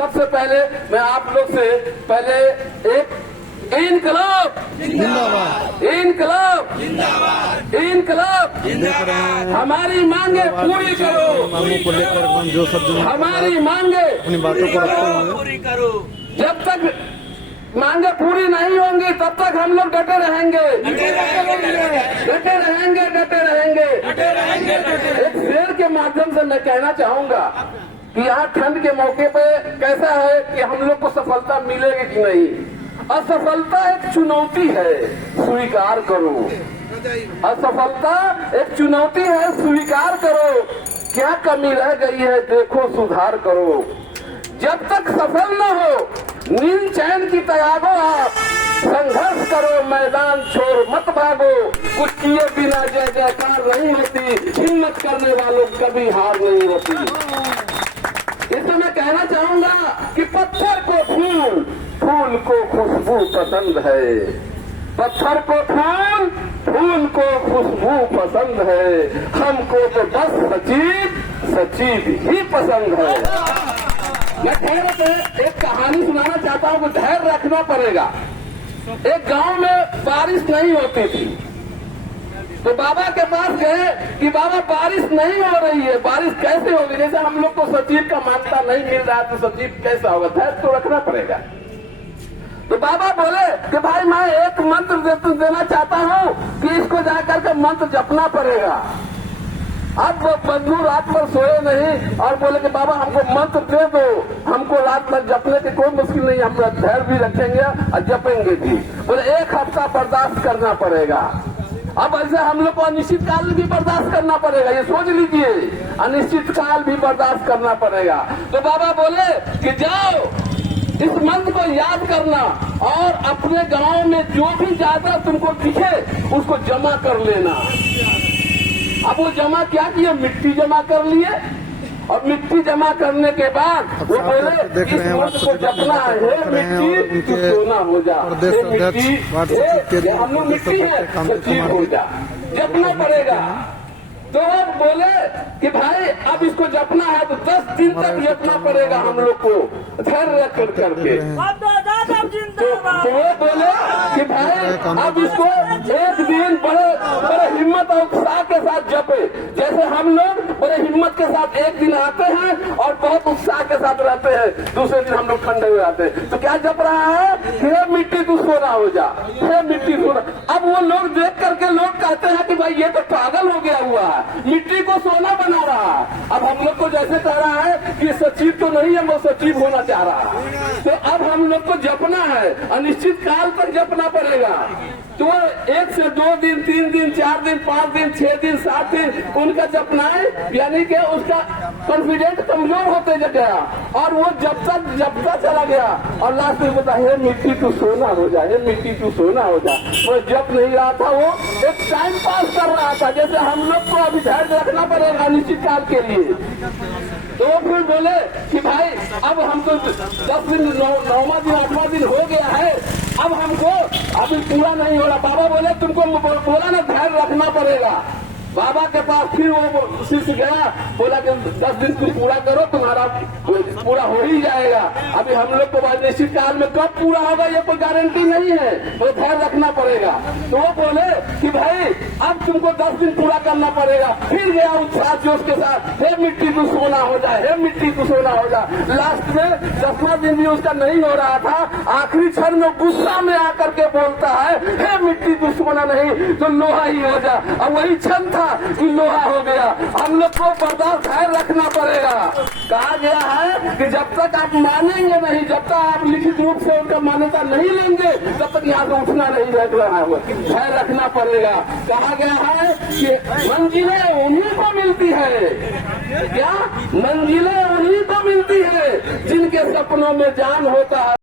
सबसे पहले मैं आप लोग से पहले एक इनकलाब जिंदाबाद इनकलाब जिंदाबाद इनकलाब जिंदाबाद। हमारी मांगे पूरी करो, मांगों को लेकर एकदम जो सब हमारी मांगे अपनी बातों को रखते हुए पूरी करो। जब तक मांगे पूरी नहीं होंगी तब तक हम लोग डटे रहेंगे, डटे रहेंगे। एक शेर के माध्यम से मैं कहना चाहूंगा कि यहाँ ठंड के मौके पे कैसा है कि हम लोग को सफलता मिलेगी कि नहीं। असफलता एक चुनौती है, स्वीकार करो। असफलता एक चुनौती है, स्वीकार करो। क्या कमी रह गई है देखो, सुधार करो। जब तक सफल न हो नींद चैन की त्यागो आप, संघर्ष करो मैदान छोड़ मत भागो। कुछ किए बिना जय जयकार नहीं होती, हिम्मत करने वालों कभी हार नहीं होती। इससे मैं कहना चाहूंगा कि पत्थर को फूल, फूल को खुशबू पसंद है। पत्थर को फूल, फूल को खुशबू पसंद है। हमको तो बस सचिव ही पसंद है। मैं ठहर से एक कहानी सुनाना चाहता हूँ कि धैर्य रखना पड़ेगा। एक गांव में बारिश नहीं होती थी, तो बाबा के पास गए कि बाबा बारिश नहीं हो रही है, बारिश कैसे होगी। जैसे हम लोग को सचिव का मान्यता नहीं मिल रहा तो सचिव कैसा होगा, धैर्य तो रखना पड़ेगा। तो बाबा बोले कि भाई मैं एक मंत्र देना चाहता हूँ कि इसको जाकर के मंत्र जपना पड़ेगा। अब वो बंधु रात भर सोए नहीं और बोले कि बाबा हमको मंत्र दे दो, हमको रात भर जपने की कोई मुश्किल नहीं, हम धैर्य भी रखेंगे और जपेंगे भी। बोले एक हफ्ता बर्दाश्त करना पड़ेगा। अब ऐसे हम लोग को अनिश्चित काल भी बर्दाश्त करना पड़ेगा, ये सोच लीजिए, अनिश्चित काल भी बर्दाश्त करना पड़ेगा। तो बाबा बोले कि जाओ इस मंत्र को याद करना और अपने गांव में जो भी ज्यादा तुमको दिखे उसको जमा कर लेना। अब वो जमा क्या किए, मिट्टी जमा कर लिए और मिट्टी जमा करने के बाद वो बोले इस मंत्र को जपना है, मिट्टी तू सोना हो जा, मिट्टी हम लोग मिट्टी है तो ठीक हो जा, जपना पड़ेगा। तो अब बोले कि भाई अब इसको जपना है तो 10 दिन तक जपना पड़ेगा हम लोग को, धैर्य रख करके। तो वो बोले कि भाई अब इसको एक दिन बड़े हिम्मत और उत्साह के साथ जपे। जैसे हम लोग बड़े हिम्मत के साथ एक दिन आते हैं और बहुत उत्साह के साथ रहते हैं, दूसरे दिन हम लोग ठंडे हुए आते हैं। तो क्या जप रहा है, हे मिट्टी तू सोना हो जा, हे मिट्टी सोना। अब वो लोग देख करके लोग कहते हैं कि भाई ये तो पागल हो गया हुआ है, मिट्टी को सोना बना रहा है। अब हम लोग को जैसे कह रहा है कि सचिव तो नहीं है, वो सचिव होना चाह रहा है। तो अब हम लोग को जपना है, अनिश्चित काल तक जपना पड़ेगा। तो 1 से 2 दिन, 3 दिन, 4 दिन, 5 दिन, 6 दिन, 7 दिन उनका जपना है, यानी कि उसका कॉन्फिडेंस कमजोर होते गया और वो जपता चला गया और लास्ट में बता हे मिट्टी तू सोना हो जा, हे मिट्टी तू सोना हो जा। वो जप नहीं रहा था, वो एक टाइम पास कर रहा था। जैसे हम लोग को अभी धैर्य रखना पड़ेगा अनिश्चित काल के लिए। तो वो फिर बोले कि भाई अब हम तो 10 दिन 9वां दिन 8वां दिन हो गया है, अब हमको अभी पूरा नहीं हो रहा। बाबा बोले तुमको बोला ना धैर्य रखना पड़ेगा। बाबा के पास फिर वो शिष्य गया, बोला कि 10 दिन कुछ पूरा करो, तुम्हारा पूरा हो ही जाएगा। अभी हम लोग को निश्चित काल में कब पूरा होगा ये कोई गारंटी नहीं है, तो धैर्य रखना पड़ेगा। तो वो बोले कि भाई अब तुमको 10 दिन पूरा करना पड़ेगा। फिर गया उत्साह जोश के साथ, हे मिट्टी तू सोना हो जा, हे मिट्टी तू सोना हो जा। लास्ट में 10वां दिन भी उसका नहीं हो रहा था, आखिरी क्षण में गुस्सा में आकर के बोलता है हे मिट्टी तू सोना नहीं तो लोहा ही हो जा। अब वही क्षण था कि लोहा हो गया। हम लोग को बर्दाश्त है रखना पड़ेगा। कहा गया है कि जब तक आप मानेंगे नहीं, जब तक आप लिखित रूप से उनका मान्यता नहीं लेंगे तब तक यहाँ से उठना नहीं रह रहा है, है रखना पड़ेगा। कहा गया है कि मंजिलें उन्हीं को मिलती है, क्या मंजिलें उन्हीं को मिलती है जिनके सपनों में जान होता है।